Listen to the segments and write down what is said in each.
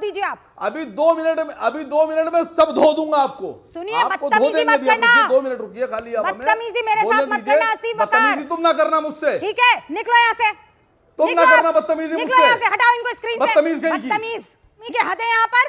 दीजिए आप। अभी 2 मिनट में सब धो दूंगा आपको। सुनिए, आपको धो बदतमीजी देंगे मत अभी। आप करना। रुकिए, 2 मिनट रुकिए खाली। आप हमें बदतमीजी मेरे साथ मत करना असीम वकार। बदतमीजी तुम ना करना मुझसे। ठीक है, निकलो यहाँ से। तुम ना करना बदतमीजी मुझसे। निकलो यहाँ से, हटाओ इनको स्क्रीन से। बदतमीज कहीं की। बदतमीज की हद है यहाँ पर।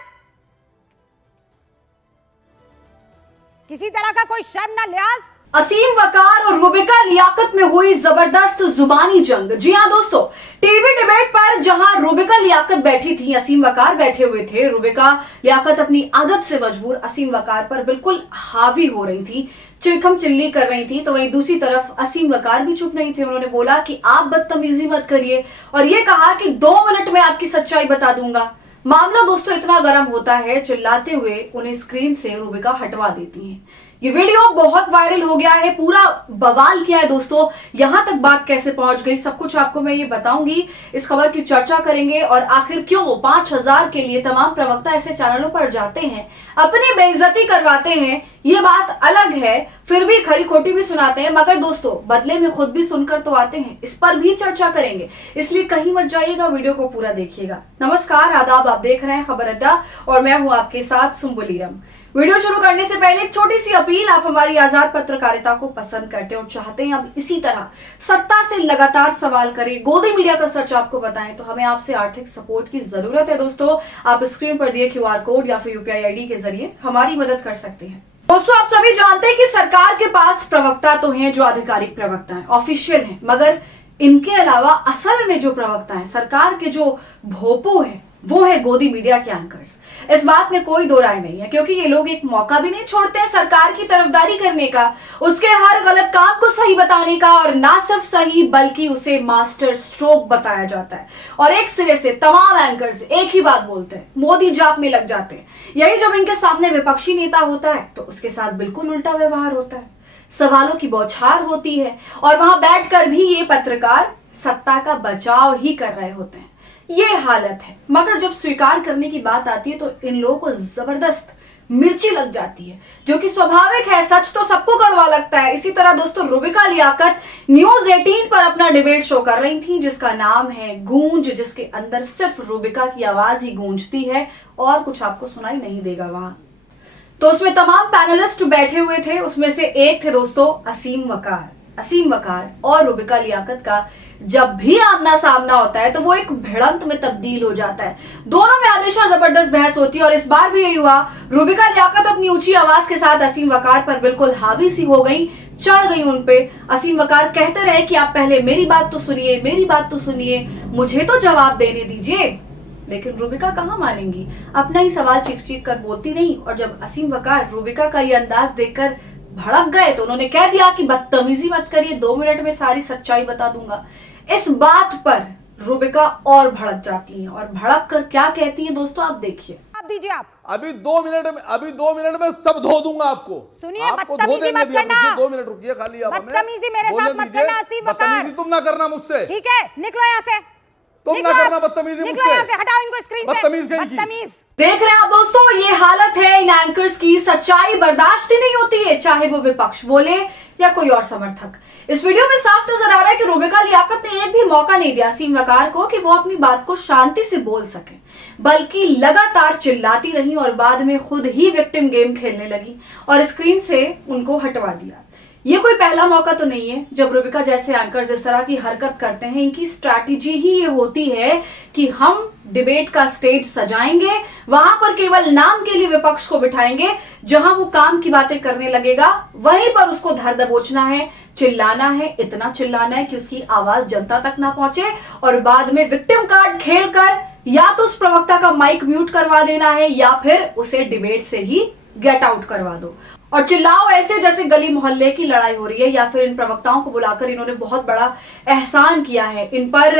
किसी तरह का कोई शर्म ना लिहाज। असीम वकार और रुबिका लियाकत में हुई जबरदस्त जुबानी जंग। जी हाँ दोस्तों, टीवी डिबेट पर जहां रुबिका लियाकत बैठी थी, असीम वकार बैठे हुए थे। रुबिका लियाकत अपनी आदत से मजबूर असीम वकार पर बिल्कुल हावी हो रही थी, चिल्खम चिल्ली कर रही थी। तो वहीं दूसरी तरफ असीम वकार भी चुप नहीं थे। उन्होंने बोला कि आप बदतमीजी मत करिए और ये कहा कि 2 मिनट में आपकी सच्चाई बता दूंगा। मामला दोस्तों इतना गर्म होता है, चिल्लाते हुए उन्हें स्क्रीन से रुबिका हटवा देती हैं। ये वीडियो बहुत वायरल हो गया है, पूरा बवाल किया है दोस्तों। यहां तक बात कैसे पहुंच गई, सब कुछ आपको मैं ये बताऊंगी। इस खबर की चर्चा करेंगे और आखिर क्यों 5000 के लिए तमाम प्रवक्ता ऐसे चैनलों पर जाते हैं, अपनी बेइज्जती करवाते हैं। ये बात अलग है, फिर भी खरी खोटी भी सुनाते हैं, मगर दोस्तों बदले में खुद भी सुनकर तो आते हैं। इस पर भी चर्चा करेंगे, इसलिए कहीं मत जाइएगा, वीडियो को पूरा देखिएगा। नमस्कार, आदाब, आप देख रहे हैं खबर अड्डा और मैं हूं आपके साथ सुम्बुलीरम। वीडियो शुरू करने से पहले एक छोटी सी अपील, आप हमारी आजाद पत्रकारिता को पसंद करते हैं और चाहते हैं अब इसी तरह सत्ता से लगातार सवाल करें, गोदी मीडिया का सच आपको बताएं, तो हमें आपसे आर्थिक सपोर्ट की जरूरत है दोस्तों। आप स्क्रीन पर दिए QR कोड या फिर UPI ID के जरिए हमारी मदद कर सकते हैं। दोस्तों आप सभी जानते हैं कि सरकार के पास प्रवक्ता तो हैं जो आधिकारिक प्रवक्ता हैं, ऑफिशियल हैं, मगर इनके अलावा असल में जो प्रवक्ता है, सरकार के जो भोपू है, वो है गोदी मीडिया के एंकर्स। इस बात में कोई दो राय नहीं है, क्योंकि ये लोग एक मौका भी नहीं छोड़ते हैं सरकार की तरफदारी करने का, उसके हर गलत काम को सही बताने का, और ना सिर्फ सही बल्कि उसे मास्टर स्ट्रोक बताया जाता है। और एक सिरे से तमाम एंकर्स एक ही बात बोलते हैं, मोदी जाप में लग जाते हैं। यही जब इनके सामने विपक्षी नेता होता है तो उसके साथ बिल्कुल उल्टा व्यवहार होता है, सवालों की बौछार होती है और वहां बैठकर भी ये पत्रकार सत्ता का बचाव ही कर रहे होते हैं। ये हालत है, मगर जब स्वीकार करने की बात आती है तो इन लोगों को जबरदस्त मिर्ची लग जाती है, जो कि स्वाभाविक है। सच तो सबको कड़वा लगता है। इसी तरह दोस्तों रुबिका लियाकत न्यूज 18 पर अपना डिबेट शो कर रही थी, जिसका नाम है गूंज, जिसके अंदर सिर्फ रुबिका की आवाज ही गूंजती है और कुछ आपको सुनाई नहीं देगा वहां। तो उसमें तमाम पैनलिस्ट बैठे हुए थे, उसमें से एक थे दोस्तों असीम वकार और रुबिका लियाकत का जब भी आमना सामना होता है तो वो एक भिड़ंत में तब्दील हो जाता है। दोनों में हमेशा जबरदस्त बहस होती है और इस बार भी यही हुआ। रुबिका लियाकत अपनी ऊंची आवाज के साथ असीम वकार पर बिल्कुल हावी सी हो गई, चढ़ गई उन पे। असीम वकार कहते रहे कि आप पहले मेरी बात तो सुनिए, मुझे तो जवाब देने दीजिए। लेकिन रुबिका कहाँ मानेंगी, अपना ही सवाल चीख कर बोलती नहीं। और जब असीम वकार रुबिका का ये अंदाज देखकर भड़क गए तो उन्होंने कह दिया कि बदतमीजी मत करिए, 2 मिनट में सारी सच्चाई बता दूंगा। इस बात पर रुबिका और भड़क जाती हैं और भड़क कर क्या कहती हैं दोस्तों, आप देखिए। आप दीजिए आप। अभी 2 मिनट में सब धो दूंगा आपको। सुनिए, आपको धो बदतमीजी देंगे मत करना। 2 मिनट रुकिए खाली। आप हमें बदतमीजी मेरे साथ मत करना असीम वकार। बदतमीजी तुम ना करना मुझसे। ठीक है, निकलो यहाँ से। तुम ना करना बदतमीजी निकलो यहाँ से, मुझसे। हटाओ इनको स्क्रीन से। बदतमीज कहीं की। बदतमीज। देख रहे हैं आप दोस्तों, ये हालत है इन एंकर्स की। सच्चाई बर्दाश्त ही नहीं होती है, चाहे वो विपक्ष बोले या कोई और समर्थक। इस वीडियो में साफ नजर आ रहा है कि रुबिका लियाकत ने एक भी मौका नहीं दिया असीम वकार को कि वो अपनी बात को शांति से बोल सके, बल्कि लगातार चिल्लाती रही और बाद में खुद ही विक्टिम गेम खेलने लगी और स्क्रीन से उनको हटवा दिया। ये कोई पहला मौका तो नहीं है जब रुबिका जैसे एंकर्स इस तरह की हरकत करते हैं। इनकी स्ट्रैटेजी ही ये होती है कि हम डिबेट का स्टेज सजाएंगे, वहां पर केवल नाम के लिए विपक्ष को बिठाएंगे, जहां वो काम की बातें करने लगेगा वहीं पर उसको धर दबोचना है, चिल्लाना है, इतना चिल्लाना है कि उसकी आवाज जनता तक ना पहुंचे और बाद में विक्टिम कार्ड खेलकर या तो उस प्रवक्ता का माइक म्यूट करवा देना है या फिर उसे डिबेट से ही गेट आउट करवा दो। और चिल्लाओ ऐसे जैसे गली मोहल्ले की लड़ाई हो रही है, या फिर इन प्रवक्ताओं को बुलाकर इन्होंने बहुत बड़ा एहसान किया है। इन पर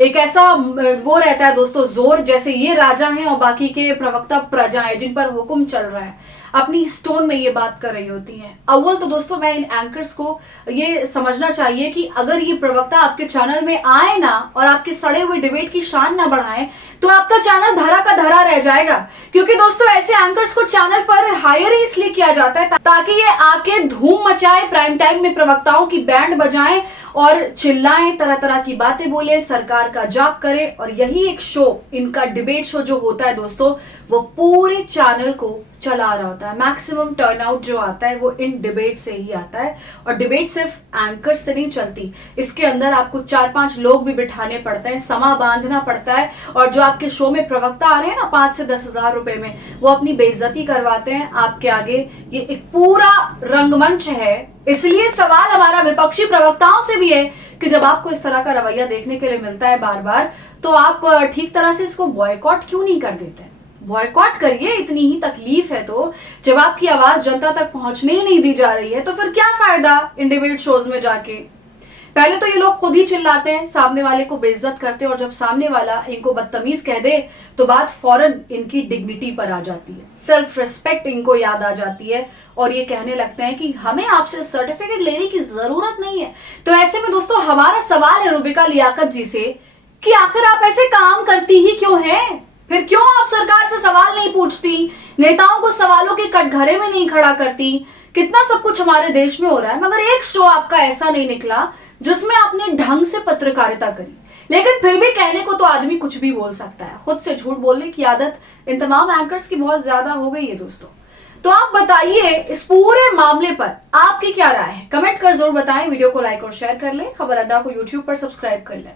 एक ऐसा वो रहता है दोस्तों जोर, जैसे ये राजा हैं और बाकी के प्रवक्ता प्रजा हैं जिन पर हुक्म चल रहा है। अपनी स्टोन में ये बात कर रही होती हैं। अव्वल तो दोस्तों मैं इन एंकर्स को ये समझना चाहिए कि अगर ये प्रवक्ता आपके चैनल में आए ना और आपके सड़े हुए डिबेट की शान ना बढ़ाएं तो आपका चैनल धरा का धरा रह जाएगा। क्योंकि दोस्तों ऐसे एंकर्स को चैनल पर हायर ही इसलिए किया जाता है ताकि ये आके धूम मचाए, प्राइम टाइम में प्रवक्ताओं की बैंड बजाएं और चिल्लाएं, तरह तरह की बातें बोले, सरकार का जाप करें। और यही एक शो, इनका डिबेट शो जो होता है दोस्तों, वो पूरे चैनल को चला रहा होता है। मैक्सिमम टर्नआउट जो आता है वो इन डिबेट से ही आता है। और डिबेट सिर्फ एंकर से नहीं चलती, इसके अंदर आपको 4-5 लोग भी बिठाने पड़ते हैं, समा बांधना पड़ता है। और जो आपके शो में प्रवक्ता आ रहे हैं ना 5 से 10 हजार रुपए में, वो अपनी बेइज्जती करवाते हैं आपके आगे। ये एक पूरा रंगमंच है। इसलिए सवाल हमारा विपक्षी प्रवक्ताओं से भी है कि जब आपको इस तरह का रवैया देखने के लिए मिलता है बार बार, तो आप ठीक तरह से इसको बॉयकॉट क्यों नहीं कर देते? बॉयकॉट करिए, इतनी ही तकलीफ है तो। जब आपकी आवाज जनता तक पहुंचने ही नहीं दी जा रही है तो फिर क्या फायदा इन डिबेट शोज में जाके? पहले तो ये लोग खुद ही चिल्लाते हैं, सामने वाले को बेइज्जत करते हैं, और जब सामने वाला इनको बदतमीज कह दे तो बात फौरन इनकी डिग्निटी पर आ जाती है, सेल्फ रिस्पेक्ट इनको याद आ जाती है, और ये कहने लगते हैं कि हमें आपसे सर्टिफिकेट लेने की जरूरत नहीं है। तो ऐसे में दोस्तों हमारा सवाल है रुबिका लियाकत जी से कि आखिर आप ऐसे काम करती ही क्यों हैं? फिर क्यों आप सरकार से सवाल नहीं पूछती, नेताओं को सवालों के कटघरे में नहीं खड़ा करती? कितना सब कुछ हमारे देश में हो रहा है, मगर एक शो आपका ऐसा नहीं निकला जिसमें आपने ढंग से पत्रकारिता करी। लेकिन फिर भी कहने को तो आदमी कुछ भी बोल सकता है। खुद से झूठ बोलने की आदत इन तमाम एंकर्स की बहुत ज्यादा हो गई है दोस्तों। तो आप बताइए इस पूरे मामले पर आपकी क्या राय है? कमेंट कर जरूर बताएं। वीडियो को लाइक और शेयर कर लें। खबर अड्डा को यूट्यूब पर सब्सक्राइब कर लें।